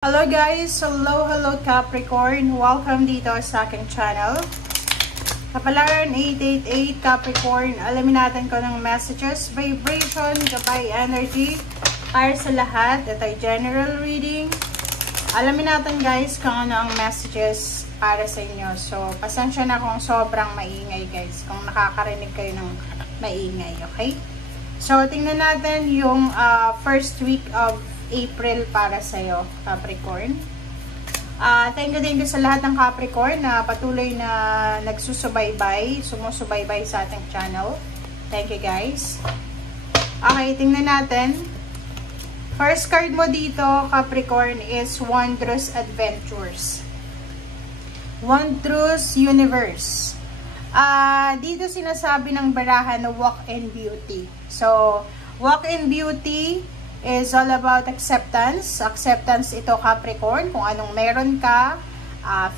Hello guys! Hello Capricorn! Welcome dito sa aking channel. Kapalaran 888 Capricorn, alamin natin ko ng messages, vibration, gabay energy para sa lahat. Ito ay general reading. Alamin natin guys kung ano ang messages para sa inyo. So, pasensya na kung sobrang maingay guys, kung nakakarinig kayo ng maingay, okay? So, tingnan natin yung first week of April para sa'yo, Capricorn. Thank you sa lahat ng Capricorn na patuloy na nagsusubaybay, sumusubaybay sa ating channel. Thank you guys. Okay, tingnan natin. First card mo dito, Capricorn, is Wondrous Adventures. Wondrous Universe. Dito sinasabi ng barahan na walk in beauty. So, walk in beauty is all about acceptance. Acceptance ito, Capricorn, kung anong meron ka,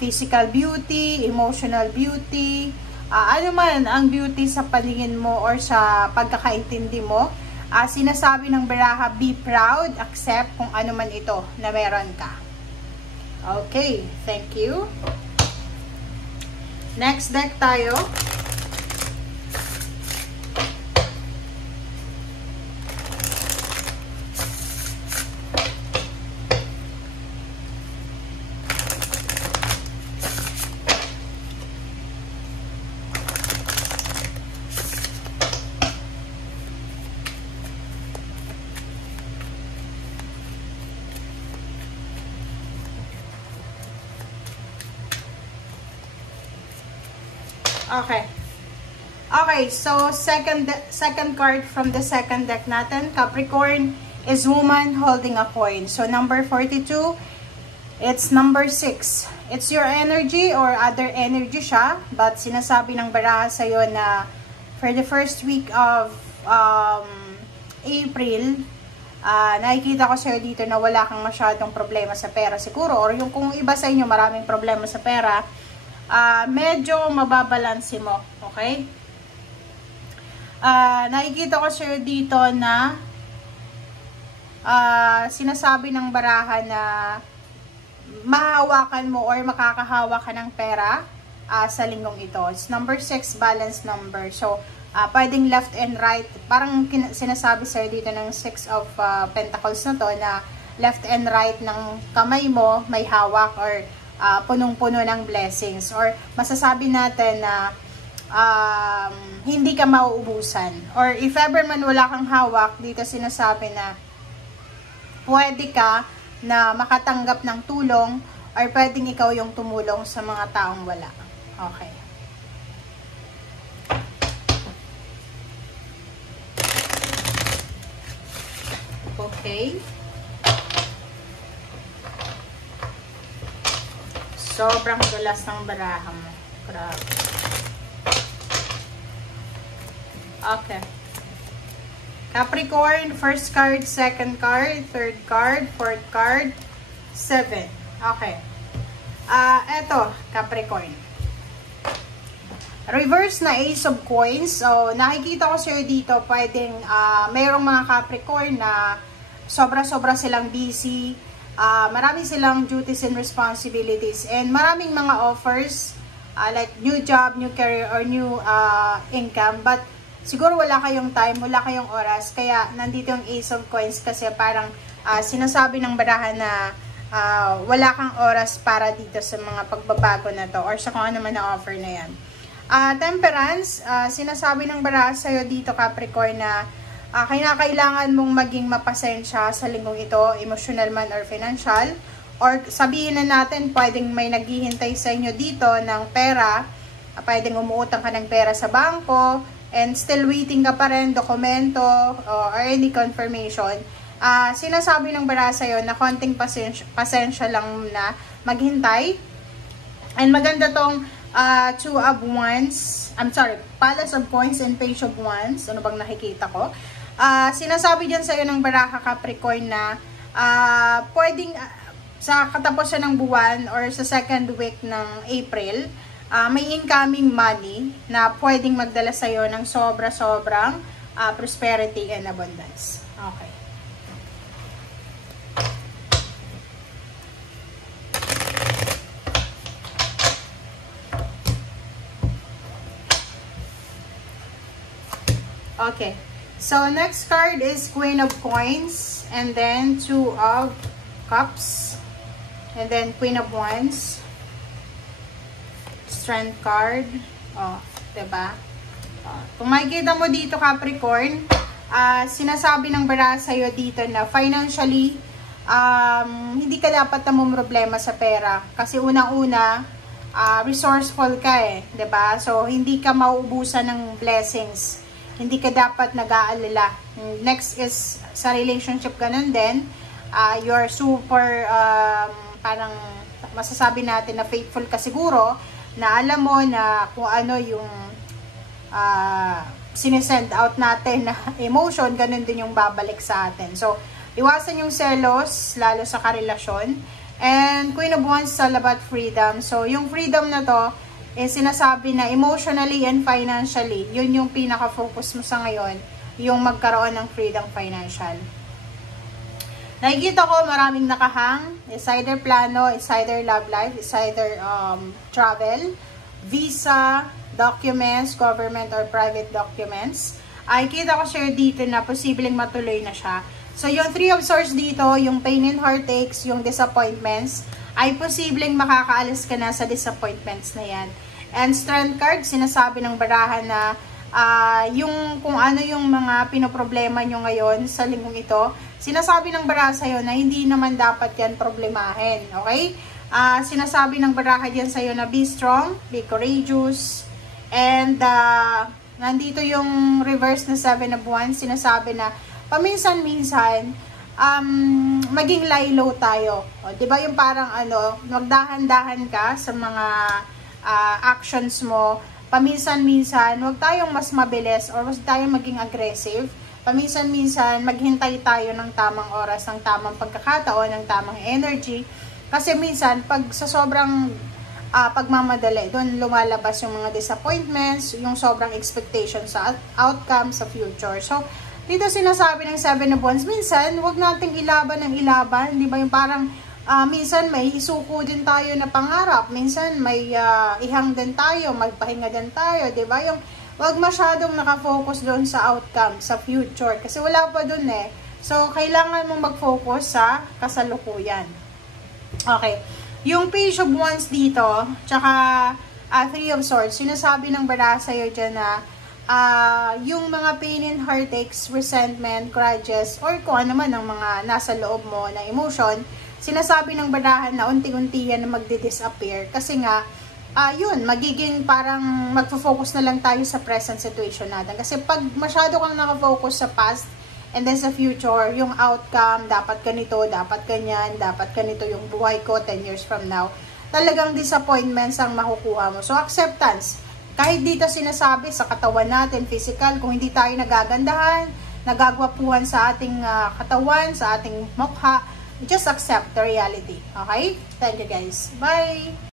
physical beauty, emotional beauty, ano man ang beauty sa paningin mo or sa pagkakaintindi mo. Sinasabi ng baraha, be proud, accept kung ano man ito na meron ka. Okay, thank you. Next deck tayo. Okay, so second card from the second deck natin, Capricorn, is woman holding a coin. So number 42, it's number 6. It's your energy or other energy siya, but sinasabi ng baraha sa'yo na for the first week of April, nakikita ko sa'yo dito na wala kang masyadong problema sa pera siguro, or yung kung iba sa inyo maraming problema sa pera, medyo mababalansi mo, okay? Nakikita ko sa'yo dito na sinasabi ng baraha na mahahawakan mo or makakahawa ka ng pera sa linggong ito. It's number 6, balance number. So, pwedeng left and right. Parang sinasabi sa'yo dito ng 6 of Pentacles na to na left and right ng kamay mo may hawak or punong-puno ng blessings, or masasabi natin na hindi ka mauubusan, or if ever man wala kang hawak, dito sinasabi na pwede ka na makatanggap ng tulong, or pwedeng ikaw yung tumulong sa mga taong wala. Okay. Okay. Sobrang dulas ng baraha mo. Grabe. Okay. Capricorn, first card, second card, third card, fourth card, 7. Okay. Eto, Capricorn. Reverse na Ace of Coins. So, nakikita ko sa'yo dito, pwedeng, mayroong mga Capricorn na sobra-sobra silang busy. Marami silang duties and responsibilities, and maraming mga offers like new job, new career, or new income, but siguro wala kayong time, wala kayong oras, kaya nandito yung Ace of Coins kasi parang sinasabi ng baraha na wala kang oras para dito sa mga pagbabago na to or sa kung ano man na offer na yan. Temperance, sinasabi ng baraha sa'yo dito, Capricorn, na kailangan mong maging mapasensya sa linggong ito, emotional man or financial, or sabihin na natin pwedeng may naghihintay sa inyo dito ng pera, pwedeng umuutang ka ng pera sa bangko and still waiting ka pa rin, dokumento or any confirmation. Sinasabi ng baraha sa'yo na konting pasensya lang na maghintay, and maganda tong Two of Wands, Palace of Coins and Page of Wands. Ano bang nakikita ko? Sinasabi dyan sa'yo ng baraha, Capricorn, na pwedeng sa katapusan ng buwan or sa second week ng April, may incoming money na pwedeng magdala sa'yo ng sobra-sobrang prosperity and abundance. Okay. Okay. So, next card is Queen of Coins. And then, Two of Cups. And then, Queen of Wands. Strength card. Oh, diba? Kung makikita mo dito, Capricorn, sinasabi ng bara sa'yo dito na financially, hindi ka dapat na problema sa pera. Kasi unang-una, resourceful ka eh. Diba? So, hindi ka mauubusan ng blessings. Hindi ka dapat nag-aalala. Next is sa relationship, ganun din. You're super, parang masasabi natin na faithful ka siguro, na alam mo na kung ano yung sinesend out natin na emotion, ganun din yung babalik sa atin. So, iwasan yung selos, lalo sa karelasyon. And Queen of Wands, all about freedom. So, yung freedom na to, sinasabi na emotionally and financially, yun yung pinaka-focus mo sa ngayon, yung magkaroon ng freedom financial. Nakikita ko maraming nakahang, is either plano, is either love life, is either travel, visa, documents, government or private documents. Kita ko share dito na posibleng matuloy na siya. So, yung Three of Swords dito, yung pain and heartaches, yung disappointments, ay posibleng makakaalis ka na sa disappointments na yan. And Strength card, sinasabi ng barahan na yung kung ano yung mga pinoproblema nyo ngayon sa linggong ito, sinasabi ng baraha sa'yo na hindi naman dapat yan problemahin. Okay? Sinasabi ng baraha yan sa'yo na be strong, be courageous, and nandito yung reverse na Seven of Wands, sinasabi na paminsan-minsan, maging lie low tayo. O, diba yung parang magdahan-dahan ka sa mga actions mo. Paminsan-minsan, huwag tayong mas mabilis or huwag tayong maging aggressive. Paminsan-minsan, maghintay tayo ng tamang oras, ng tamang pagkakataon, ng tamang energy. Kasi minsan, pag sa sobrang pagmamadali, doon lumalabas yung mga disappointments, yung sobrang expectation sa outcome, sa future. So, dito sinasabi ng Seven of Wands, minsan, huwag nating ilaban ng ilaban. Di ba yung parang, minsan may isuko din tayo na pangarap. Minsan may ihang din tayo, magpahinga din tayo. Di ba yung, huwag masyadong nakafocus doon sa outcome, sa future. Kasi wala pa doon eh. So, kailangan mong mag-focus sa kasalukuyan. Okay. Yung Page of Wands dito, tsaka Three of Swords, sinasabi ng baraha sa'yo dyan na yung mga pain and heartaches, resentment, grudges, or kung ano man ang mga nasa loob mo na emotion, sinasabi ng barahan na unti-unti yan na magdi-disappear. Kasi nga, yun, magiging parang magfo-focus na lang tayo sa present situation natin. Kasi pag masyado kang nakafocus sa past, and then sa future, yung outcome, dapat ganito, dapat ganyan, dapat ganito yung buhay ko 10 years from now, talagang disappointments ang makukuha mo. So, acceptance. Kahit dito sinasabi sa katawan natin, physical, kung hindi tayo nagagandahan, nagagwapuhan sa ating katawan, sa ating mukha, just accept the reality. Okay? Thank you guys. Bye!